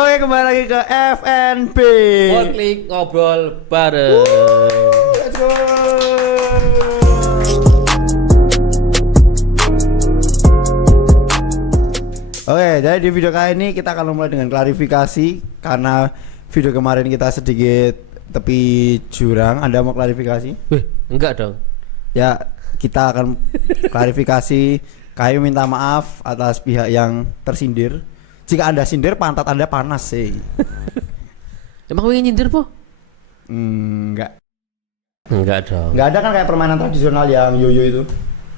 Oke, kembali lagi ke FNB. Klik ngobrol bareng. Let's go. Oke, jadi di video kali ini kita akan mulai dengan klarifikasi karena video kemarin kita sedikit tepi jurang. Anda mau klarifikasi? Wih, enggak dong. Ya, kita akan klarifikasi. Kami minta maaf atas pihak yang tersindir. Jika Anda sindir, pantat Anda panas sih. Emang gue nyindir po? Enggak. Enggak dong. Enggak ada kan kayak permainan tradisional yang yoyo itu.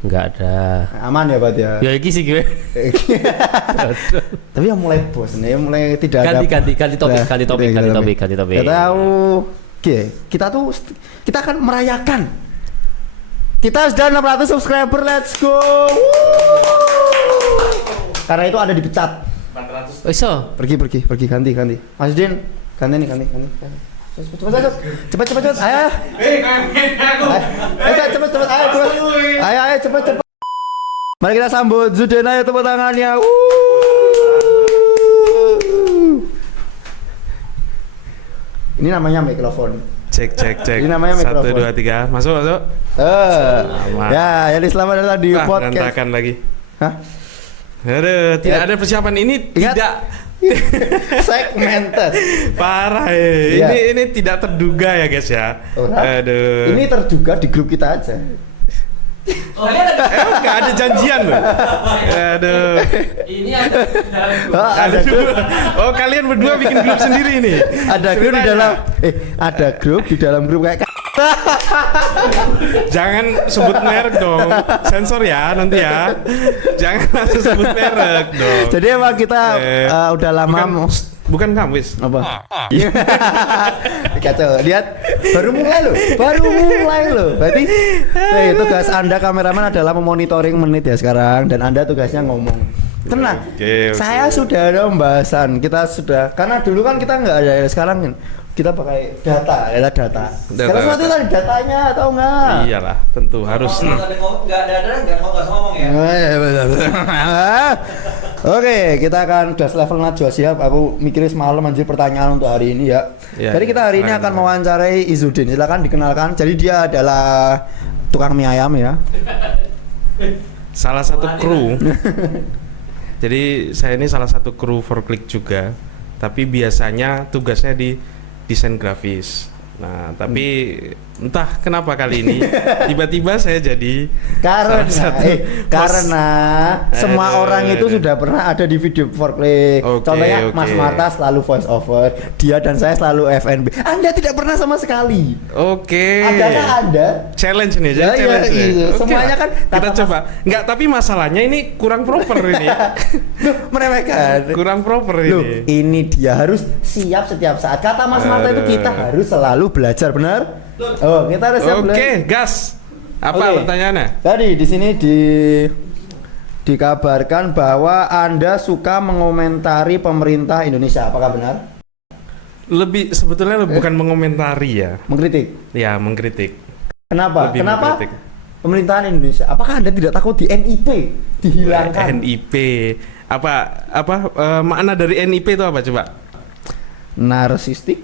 Enggak ada. Aman ya Bat ya. Ya iki sih gue. Tapi yang mulai bosan ya, mulai tidak ada. Ganti topik. Kita tahu. Oke, kita akan merayakan. Kita sudah 600 subscriber, let's go. Karena itu ada dipecat. 400. Oh iso. Pergi ganti. Mas Din, ganti. Cepet. Ayo. Ayo cepet. Mari kita sambut Zuden, ayo tepuk tangannya. Ini namanya mikrofon. Cek. Ini namanya mikrofon. 1, 2, 3. Masuk. Ya, jadi selamat datang di podcast. Berantakan lagi. Hah? Aduh, tidak ada persiapan ini. Ingat? Tidak Segmented. parah Iya. Ini tidak terduga ya guys ya. Aduh. Ini terduga di grup kita aja. Nggak ada janjian loh. Aduh. Ini ada Ada grup. Oh, kalian berdua bikin grup sendiri nih. Ada grup di dalam. Ada grup di dalam grup kayak. Jangan sebut merek dong. Sensor ya nanti ya. Jangan langsung sebut merek dong. Jadi emang kita udah lama. Bukan kamu wis. Apa? Kacau. Lihat baru mulai loh. Berarti tugas Anda kameraman adalah memonitoring menit ya sekarang, dan Anda tugasnya ngomong. Tenang. Oke. Saya sudah ada pembahasan. Kita sudah, karena dulu kan kita nggak ada, sekarang kita pakai data. Sekarang sesuatu tadi datanya atau enggak? Iyalah, tentu harus. nggak ngomong ya. Oke, kita akan gas level Najwa Shihab. Aku mikirin semalam anjir pertanyaan untuk hari ini ya. Jadi kita hari ini akan mewawancarai Izudin. Silakan dikenalkan. Jadi dia adalah tukang mie ayam ya. Salah satu kru. Jadi saya ini salah satu kru for Click juga. Tapi biasanya tugasnya di desain grafis. Nah, tapi entah kenapa kali ini tiba-tiba saya jadi karena semua orang itu sudah pernah ada di video forklift. Contohnya Mas Marta selalu voice over, dia dan saya selalu FNB. Anda tidak pernah sama sekali. Oke. Adakah Anda? Challenge nih, jadi Ya, challenge nih. iya. Oke Semuanya lah. kan kita coba. Enggak, tapi masalahnya ini kurang proper ini. Loh, meremehkan. Kurang proper Loh, ini. ini dia harus siap setiap saat. Kata Mas Marta itu kita harus selalu belajar, benar? Oh, kita harus siap belajar. Oke, gas. Apa Oke. pertanyaannya? Tadi di sini dikabarkan bahwa Anda suka mengomentari pemerintah Indonesia. Apakah benar? Sebetulnya bukan mengomentari ya. Mengkritik. Ya, mengkritik. Kenapa? Lebih Kenapa mengkritik. pemerintahan Indonesia? Apakah Anda tidak takut di NIP dihilangkan? NIP. Makna dari NIP itu apa coba? Narsistik.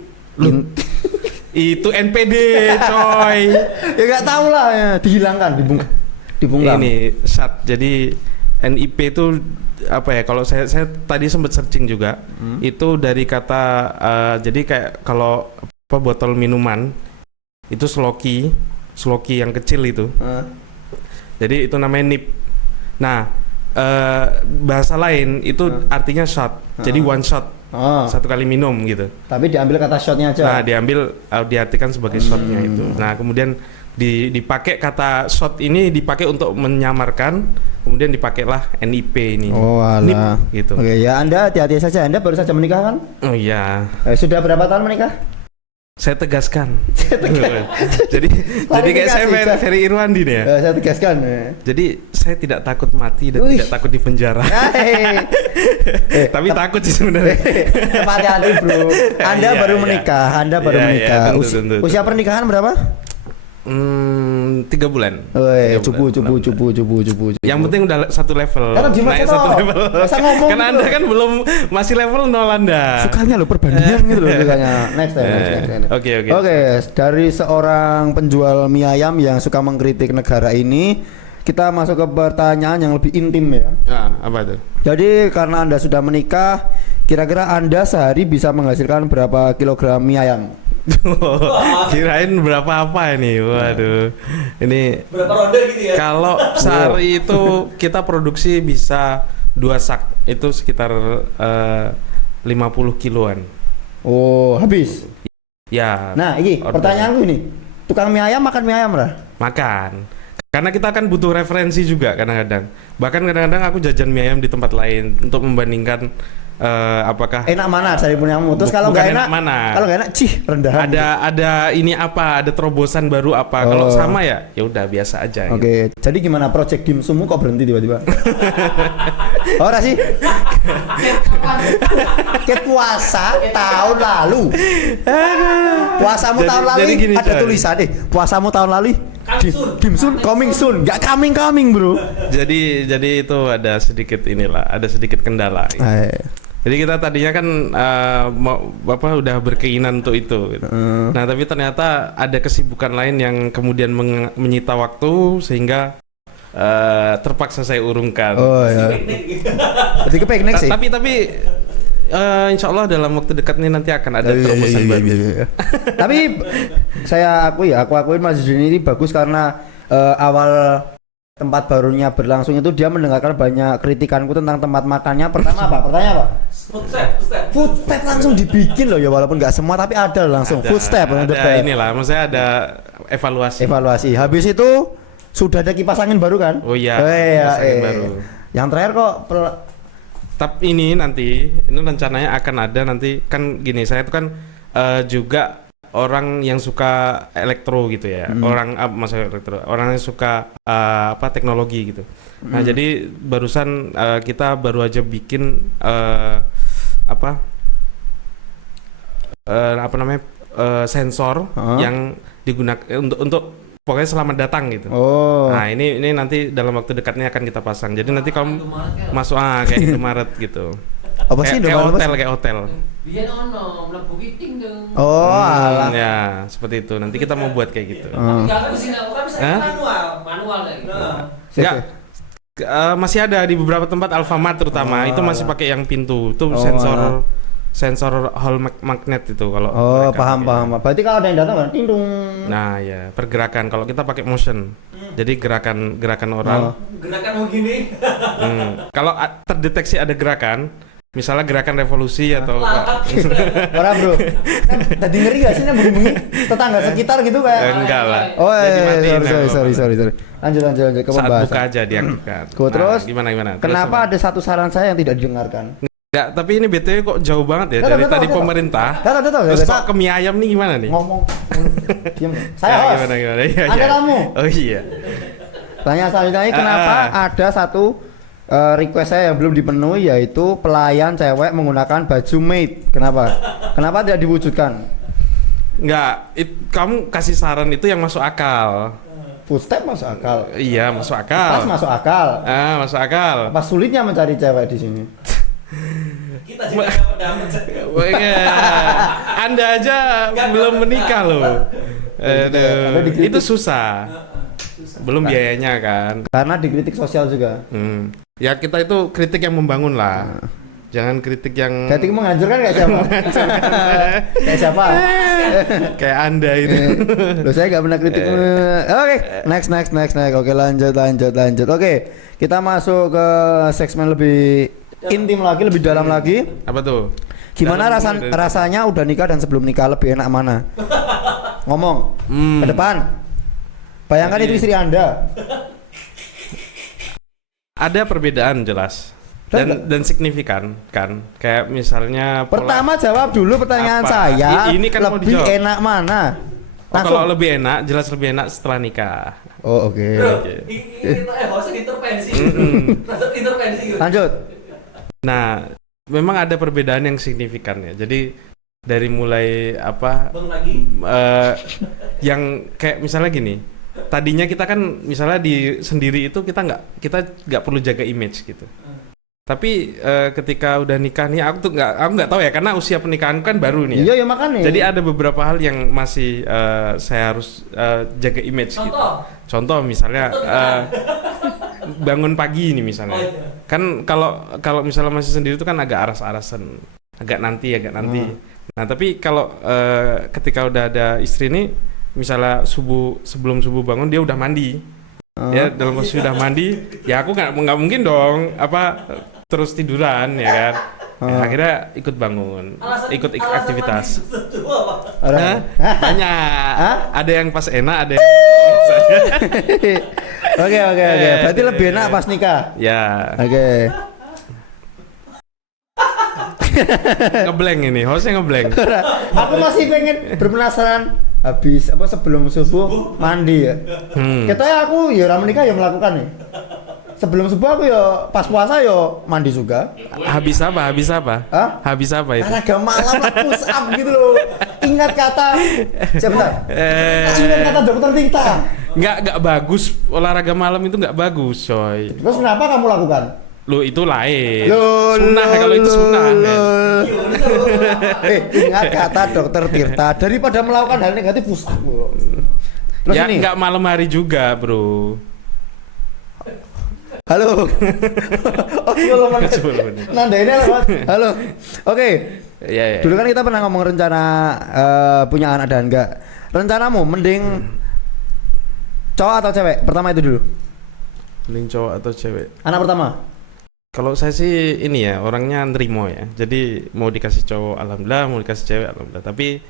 Itu NPD, coy. Ya nggak tahu lah ya. Dihilangkan, dibungkam. Ini jadi NIP itu apa ya? Kalau saya tadi sempat searching juga, itu dari kata jadi kayak kalau botol minuman itu sloki yang kecil itu. Jadi itu namanya nip. Nah, bahasa lain itu artinya shot. Jadi one shot. Satu kali minum gitu. Tapi diambil kata shotnya aja. Nah, diartikan sebagai shotnya itu. Nah, kemudian dipakai kata shot ini dipakai untuk menyamarkan, kemudian dipakailah NIP ini. Oh alah. NIP gitu. Oke, ya Anda hati-hati saja. Anda baru saja menikah kan? Oh iya. Sudah berapa tahun menikah? Saya tegaskan. jadi kayak saya Ferry Irwandi nih ya. Saya tegaskan. Jadi saya tidak takut mati dan tidak takut di penjara. Tapi takut sih sebenarnya. Hati-hati bro. Anda baru menikah. Tentu. Usia pernikahan berapa? 3 bulan. Woi, 3 bulan, cupu. Yang penting udah satu level. Kan gimana naik satu level. Masa ngomong Kan gitu. Anda kan belum masih level 0 Anda. Sukanya lo perbandingan gitu loh sukanya. Next. Oke. Oke, dari seorang penjual mie ayam yang suka mengkritik negara ini, kita masuk ke pertanyaan yang lebih intim ya. Nah, apa tuh? Jadi karena Anda sudah menikah, kira-kira Anda sehari bisa menghasilkan berapa kilogram mie ayam? Kirain berapa apa ini? Waduh. Ini Berapa ronde gitu ya? kalau sehari itu kita produksi bisa 2 sak, itu sekitar 50 kiloan. Oh, habis. Ya. Nah, ini order. pertanyaanku ini. Tukang mie ayam makan mie ayam lah? Makan. Karena kita kan butuh referensi juga kadang-kadang. Bahkan kadang-kadang aku jajan mie ayam di tempat lain untuk membandingkan apakah Enak mana dari punyamu? Terus kalau bukan nggak enak, enak mana. Kalau nggak enak, rendahan. ada ini apa, ada terobosan baru apa. Kalau Oh. sama ya udah biasa aja. Gitu. Oke, jadi gimana project dimsummu kok berhenti tiba-tiba? Oh, sih. Ket puasa tahun lalu. Puasamu tahun lalu jadi gini, ada coy. tulisan deh. Puasamu tahun lalu Coming soon. dimsum coming soon. Nggak coming bro. Jadi itu ada sedikit sedikit kendala. Gitu. Jadi kita tadinya kan udah berkeinginan untuk itu. Gitu. Nah tapi ternyata ada kesibukan lain yang kemudian menyita waktu sehingga terpaksa saya urungkan. Oh ya. Berarti ke piknik sih. Tapi insya Allah dalam waktu dekat ini nanti akan ada terobosan baru. Tapi aku akuin Mas Juni ini bagus karena awal tempat barunya berlangsung itu dia mendengarkan banyak kritikanku tentang tempat makannya. Pertama apa? Pertanyaan apa? Food step langsung dibikin loh ya, walaupun nggak semua tapi ada langsung food step. Ada inilah, maksudnya ada evaluasi. Habis itu sudah ada kipas angin baru kan? Oh iya, kipas angin baru. Yang terakhir kok tapi ini rencananya akan ada nanti, kan gini, saya itu kan juga orang yang suka elektro gitu ya. Maksudnya orang yang suka teknologi gitu. Nah, jadi barusan kita baru aja bikin sensor yang digunakan untuk pokoknya selamat datang gitu. Oh. Nah, ini nanti dalam waktu dekatnya akan kita pasang. Jadi nanti kamu masuk kayak Indomaret gitu. Apa sih kayak hotel. Biar ono mlebu meeting dong. Oh, alah. Ya, seperti itu. Nanti kita mau buat kayak gitu. Enggak bisa manual kayak gitu. Enggak. Masih ada di beberapa tempat Alfamart terutama. Itu masih pakai yang pintu. Itu sensor hall magnet itu kalau. Oh, paham. Berarti kalau ada yang datang kan ting-tung. Nah, ya, pergerakan. Kalau kita pakai motion. Jadi gerakan orang. Gerakan mau gini. Kalau terdeteksi ada gerakan, misalnya gerakan revolusi atau Ora, Bro. Kan tadi ngeri gak sih nek bunyi tetangga sekitar gitu kayak. enggak lah. Oh, Jadi matiin sorry. Lanjut ke Saat pembahasan. buka aja diaktifkan. Terus gimana? Kenapa ada satu saran saya yang tidak didengarkan? Enggak, tapi ini BTW kok jauh banget ya dari tadi pemerintah. Tahu. Terus kok ke mie ayam nih gimana nih? Ngomong. Diam. Saya host. Gimana? Iya. Ada tamu. Oh iya. Tanya selanjutnya, kenapa ada satu request saya yang belum dipenuhi, yaitu pelayan cewek menggunakan baju maid. Kenapa tidak diwujudkan? Enggak, kamu kasih saran itu yang masuk akal. Footstep masuk akal. Iya, masuk akal. Pas masuk akal. Masuk akal. Apa sulitnya mencari cewek di sini? Kita juga dapat. Anda aja belum menikah loh. Aduh, itu susah. Belum biayanya kan. Karena dikritik sosial juga. Ya kita itu kritik yang membangun lah. Jangan kritik yang kritik menghancurkan kayak siapa? Kayak siapa? Kayak Anda itu. Loh, saya nggak pernah kritik. Oke, next. Oke, lanjut. Oke, kita masuk ke segmen lebih intim lagi, lebih dalam lagi. Apa tuh? Gimana rasanya udah nikah dan sebelum nikah, lebih enak mana? Ngomong ke depan. Bayangkan itu istri Anda. Ada perbedaan jelas dan signifikan kan. Kayak misalnya Pertama jawab dulu pertanyaan saya. Ini kan lebih enak mana? Kalau lebih enak, jelas lebih enak setelah nikah. Oh, oke. Ini harusnya intervensi. Intervensi. Lanjut. Nah, memang ada perbedaan yang signifikan ya. Jadi Dari mulai apa Bangun lagi. yang kayak misalnya gini. Tadinya kita kan misalnya di sendiri itu kita nggak perlu jaga image gitu. Tapi ketika udah nikah nih aku nggak tahu ya karena usia pernikahan kan baru nih. Iya ya makanya. Jadi ada beberapa hal yang masih saya harus jaga image gitu. Contoh misalnya bangun pagi ini misalnya. Kan kalau misalnya masih sendiri itu kan agak aras-arasan, agak nanti. Nah, tapi kalau ketika udah ada istri nih misalnya sebelum subuh bangun dia udah mandi. Ya dalam posisi udah mandi, ya aku nggak mungkin dong terus tiduran ya kan. Ya, akhirnya ikut bangun, ikut aktivitas. Banyak. Ada yang pas enak, ada yang Oke. Berarti lebih enak pas nikah. ya. Oke. Ngeblank ini, hostnya ngeblank. Aku masih pengen berpenasaran habis sebelum subuh mandi ya. Katanya aku ya ora menikah ya melakukan nih. Sebelum subuh aku ya pas puasa ya mandi juga. Habis apa? Hah? Habis apa itu? Olahraga malam lah push up gitu loh. Ingat kata sebentar. Ingat kata dokter Tirta. Nggak bagus, olahraga malam itu nggak bagus, coy. Terus kenapa kamu lakukan? Lo itu lain. Sunnah kalau itu sunnah. Ingat kata dokter Tirta, daripada melakukan hal negatif push up. Terus Ya ini. nggak malam hari juga, bro. Halo. Oh, 10 menit. 10 menit. Nanda ini lewat. Halo. Oke. Ya. Dulu kan kita pernah ngomong rencana punya anak dan enggak. Rencanamu mending cowok atau cewek? Pertama itu dulu. Mending cowok atau cewek? Anak pertama. Kalau saya sih ini ya, orangnya nerimo ya. Jadi mau dikasih cowok alhamdulillah, mau dikasih cewek alhamdulillah. Tapi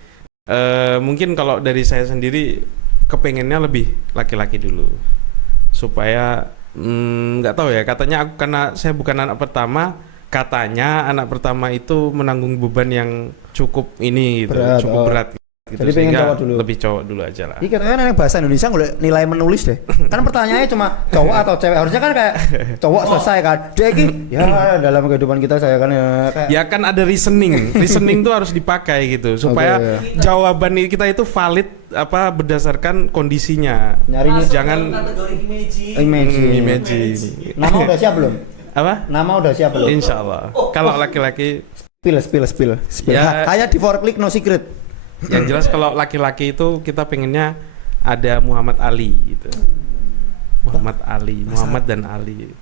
mungkin kalau dari saya sendiri kepengennya lebih laki-laki dulu. Supaya nggak tahu ya, katanya aku karena saya bukan anak pertama, katanya anak pertama itu menanggung beban yang cukup ini gitu, cukup berat gitu. Jadi pengen sehingga cowok dulu. lebih cowok dulu aja lah. Ini katanya yang bahasa Indonesia nggak nilai menulis deh. Kan pertanyaannya cuma cowok atau cewek. Harusnya kan kayak cowok selesai kan. Dia ini ya dalam kehidupan kita saya kan ya kayak Ya kan ada reasoning tuh harus dipakai gitu supaya jawaban kita itu valid berdasarkan kondisinya. nyari nih Jangan kategori image. Nama udah siap belum? apa? Nama udah siap belum? Insya Allah. Kalau laki-laki Spill. Ya. Hanya di forklift no secret. yang jelas kalau laki-laki itu kita pengennya ada Muhammad Ali gitu. Muhammad dan Ali.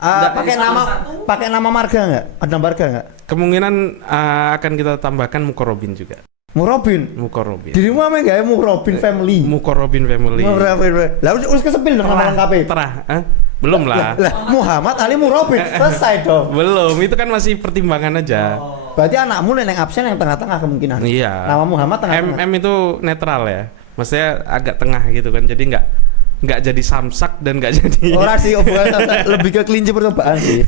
Pakai nama marga nggak? Ada marga nggak? Kemungkinan akan kita tambahkan Mukorobin juga. Murobin. Dirimu apa enggak ya Murobin family? Mukorobin family. Lah harus kesepil dong nama lengkapnya. Belum lah. Lah Muhammad Ali Murobin selesai dong. Belum, itu kan masih pertimbangan aja. Berarti anakmu yang absen yang tengah-tengah kemungkinan. Iya. Nama Muhammad tengah-tengah. MM itu netral ya. Maksudnya agak tengah gitu kan. Jadi nggak jadi samsak dan nggak jadi. Orang sih lebih ke kelinci percobaan sih.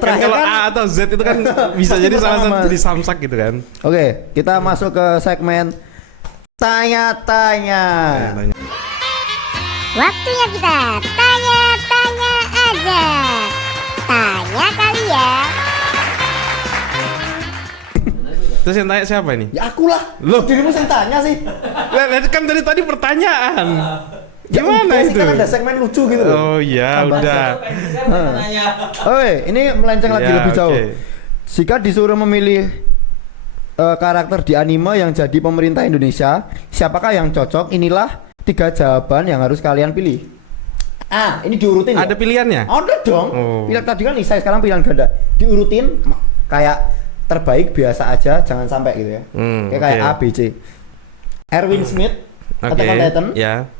Kan kalau A atau Z itu kan bisa jadi salah satu jadi samsak gitu kan. Oke, kita masuk ke segmen tanya-tanya. Waktunya kita tanya-tanya aja. Tanya kali ya. Terus yang tanya siapa ini? Ya aku lah. Loh. Dirimu yang tanya sih. Kan dari tadi pertanyaan. Ya Gimana udah, itu? Kan ada segmen lucu gitu loh. Oh iya, udah. Oke, ini melenceng lagi Ya, lebih jauh. oke. Jika disuruh memilih karakter di anime yang jadi pemerintah Indonesia, siapakah yang cocok? Inilah 3 jawaban yang harus kalian pilih. Ini diurutin ya? Ada pilihannya? Ada dong. Oh. Pilihan tadi kan Isai, sekarang pilihan ganda. Diurutin kayak terbaik biasa aja, jangan sampai gitu ya. Kayak A, B, C. Erwin Smith, Attack on Titan, Ya.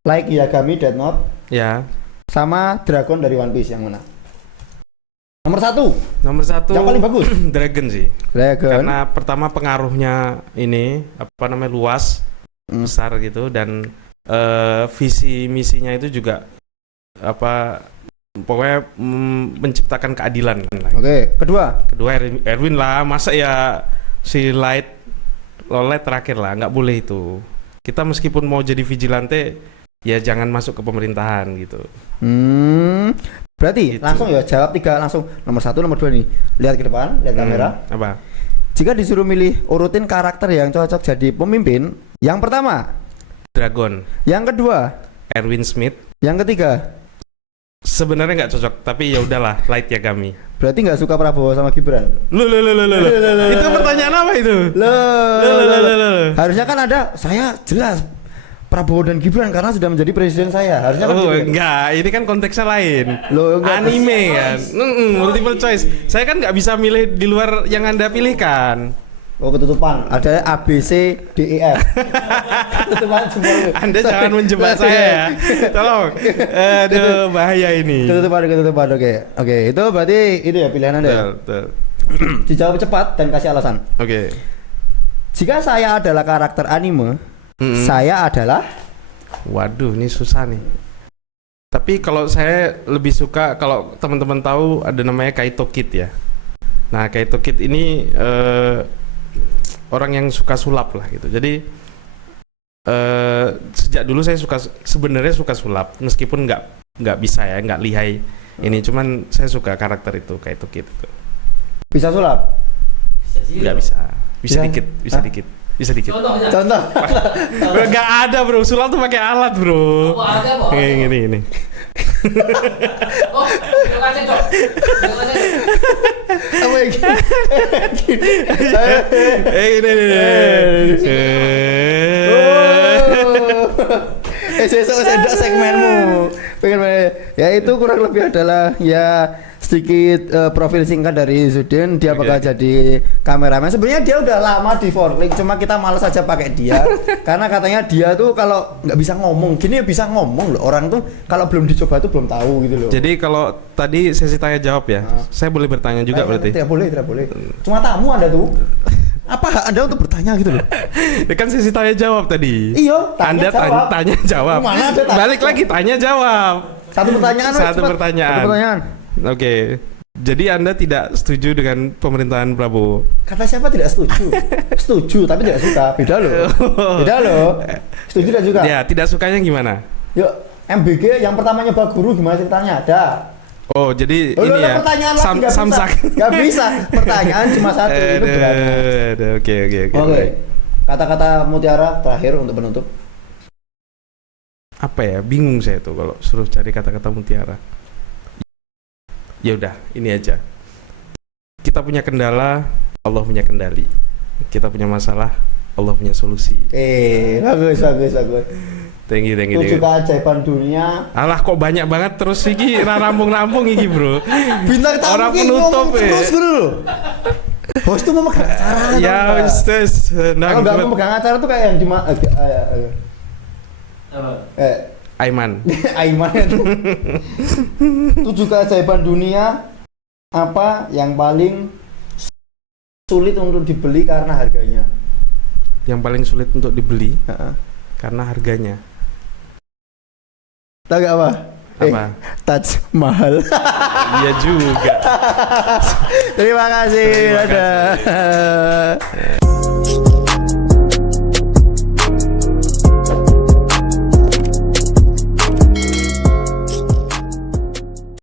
Like Yagami Death Note, Ya. sama Dragon dari One Piece yang mana? Nomor 1. Nomor 1 Yang paling bagus. Dragon sih. Dragon. Karena pertama pengaruhnya ini luas, besar gitu, dan visi misinya itu juga pokoknya menciptakan keadilan lah. Oke, kedua. Kedua Erwin lah, masa ya si Lolet terakhir lah, nggak boleh itu. Kita meskipun mau jadi vigilante ya jangan masuk ke pemerintahan gitu. Berarti Gitu. langsung ya jawab 3 langsung. Nomor 1, nomor 2 nih. Lihat ke depan, lihat kamera. Apa? Jika disuruh milih urutin karakter yang cocok jadi pemimpin, yang pertama, Dragon, yang kedua, Erwin Smith. yang ketiga. Sebenarnya nggak cocok, tapi ya udahlah, Light Yagami. Berarti nggak suka Prabowo sama Gibran? Loh. Itu pertanyaan apa itu? Loh. Harusnya kan ada, saya jelas Prabowo dan Gibran karena sudah menjadi presiden saya. Harusnya kan gitu. Enggak, ini kan konteksnya lain. Loh, enggak. Anime kan. Multiple choice. Saya kan nggak bisa milih di luar yang Anda pilihkan. Oh, ketutupan. Ada A, B, C, D, E, F. Ketutupan semua. Anda jangan menjebak saya ya. Tolong. Aduh, bahaya ini. Ketutupan. Oke, itu berarti itu ya pilihan Anda. Betul. Dijawab cepat dan kasih alasan. Oke. Jika saya adalah karakter anime, saya adalah. Waduh, ini susah nih. Tapi kalau saya lebih suka, kalau teman-teman tahu ada namanya Kaito Kid ya. Nah, Kaito Kid ini orang yang suka sulap lah gitu. Jadi sejak dulu saya sebenarnya suka sulap, meskipun nggak bisa ya, nggak lihai ini. Cuman saya suka karakter itu, Kaito Kid itu. Bisa sulap? Nggak bisa. Bisa Hah? dikit. Contoh. Nggak ada bro, sulap tuh pakai alat bro. Oh, ada kok. Ini. Oh, kasih dong. Apa yang gini? Besok sedok segmenmu. Ya itu kurang lebih adalah ya sedikit profil singkat dari Izudin. Dia bakal jadi kameramen. Sebenarnya dia udah lama di Forlink, cuma kita malas aja pakai dia karena katanya dia tuh kalau nggak bisa ngomong gini ya bisa ngomong loh. Orang tuh kalau belum dicoba tuh belum tahu gitu loh. Jadi kalau tadi sesi tanya jawab ya, saya boleh bertanya juga berarti? Tidak boleh. Cuma tamu Anda tuh. Apa hak Anda untuk bertanya gitu loh? Ya kan sesi tanya jawab tadi. Iya, Anda tanya jawab. Mana ada Balik lagi tanya jawab. Satu pertanyaan. Satu pertanyaan. Oke. Jadi Anda tidak setuju dengan pemerintahan Prabowo? Kata siapa tidak setuju? Setuju tapi tidak suka. Beda loh. Setuju dan suka. Ya, tidak sukanya gimana? Yuk, MBG yang pertama nyoba guru gimana ceritanya? Ada. Oh, jadi ini ya. Pertanyaan lagi Samsak. Gak bisa. Pertanyaan cuma satu. Itu berat. Oke. Kata-kata mutiara terakhir untuk penutup. Apa ya? Bingung saya tuh kalau suruh cari kata-kata mutiara. Ya udah, ini aja. Kita punya kendala, Allah punya kendali. Kita punya masalah, Allah punya solusi. Bagus. Thank you. Tujuh keajaiban dunia. Alah kok banyak banget terus iki rampung iki bro. Bintang tamu orang ini penutup ngomong terus gitu loh. Host tuh memegang acara. Ya wis. Kalau nggak memegang acara tuh kayak yang di Aiman. Aiman itu. 7 keajaiban dunia apa yang paling sulit untuk dibeli karena harganya? Yang paling sulit untuk dibeli karena harganya. Tahu gak apa? Apa? Taj Mahal. Iya juga. Terima kasih. Dadah.